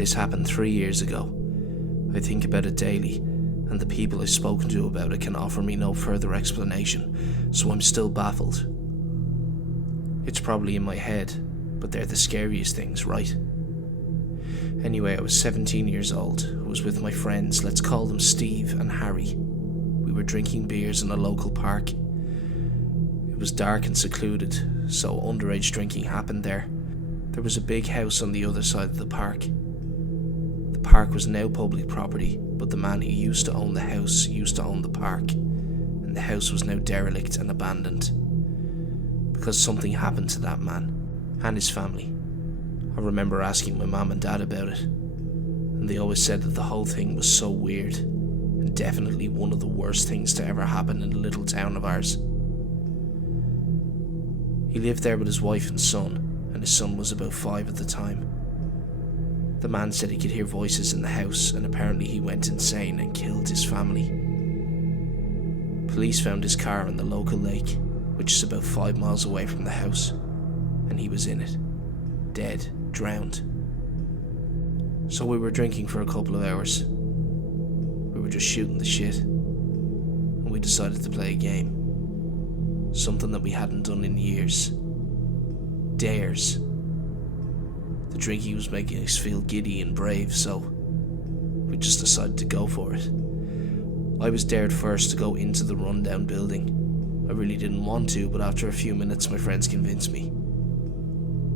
This happened 3 years ago. I think about it daily, and the people I've spoken to about it can offer me no further explanation, so I'm still baffled. It's probably in my head, but they're the scariest things, right? Anyway, I was 17 years old. I was with my friends, let's call them Steve and Harry. We were drinking beers in a local park. It was dark and secluded, so underage drinking happened there. There was a big house on the other side of the park. The park was now public property, but the man who used to own the house used to own the park, and the house was now derelict and abandoned. Because something happened to that man and his family. I remember asking my mum and dad about it, and they always said that the whole thing was so weird, and definitely one of the worst things to ever happen in a little town of ours. He lived there with his wife and son, and his son was about 5 at the time. The man said he could hear voices in the house, and apparently he went insane and killed his family. Police found his car in the local lake, which is about 5 miles away from the house, and he was in it, dead, drowned. So we were drinking for a couple of hours. We were just shooting the shit, and we decided to play a game. Something that we hadn't done in years. Dares. The drinking was making us feel giddy and brave, so we just decided to go for it. I was dared first to go into the rundown building. I really didn't want to, but after a few minutes my friends convinced me.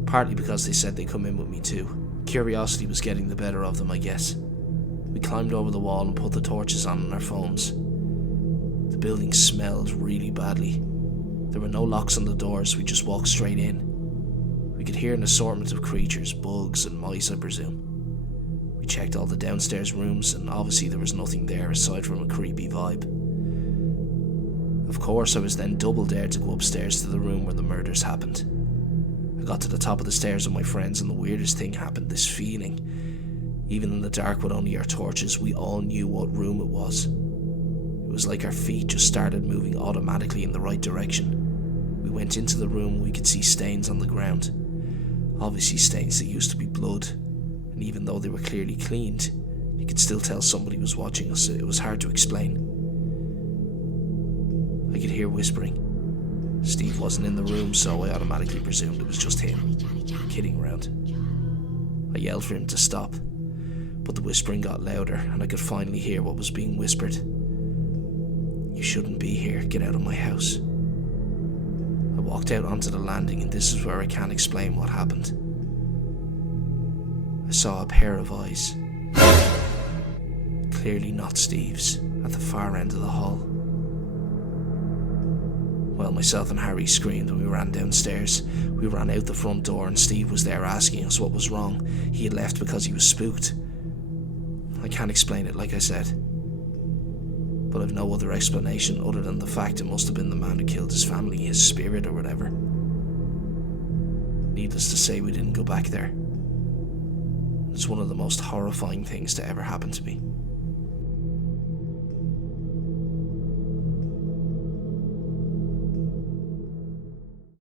Partly because they said they'd come in with me too. Curiosity was getting the better of them, I guess. We climbed over the wall and put the torches on our phones. The building smelled really badly. There were no locks on the doors, we just walked straight in. We could hear an assortment of creatures, bugs and mice I presume. We checked all the downstairs rooms, and obviously there was nothing there aside from a creepy vibe. Of course, I was then double dared to go upstairs to the room where the murders happened. I got to the top of the stairs with my friends, and the weirdest thing happened, this feeling. Even in the dark with only our torches, we all knew what room it was. It was like our feet just started moving automatically in the right direction. We went into the room and we could see stains on the ground. Obviously stains that used to be blood, and even though they were clearly cleaned, you could still tell somebody was watching us. It was hard to explain. I could hear whispering. Steve wasn't in the room, so I automatically presumed it was just him, kidding around. I yelled for him to stop, but the whispering got louder and I could finally hear what was being whispered. "You shouldn't be here, get out of my house." I walked out onto the landing, and this is where I can't explain what happened. I saw a pair of eyes, clearly not Steve's, at the far end of the hall. Well, myself and Harry screamed and we ran downstairs. We ran out the front door and Steve was there asking us what was wrong. He had left because he was spooked. I can't explain it, like I said, but I've no other explanation other than the fact it must have been the man who killed his family, his spirit or whatever. Needless to say, we didn't go back there. It's one of the most horrifying things to ever happen to me.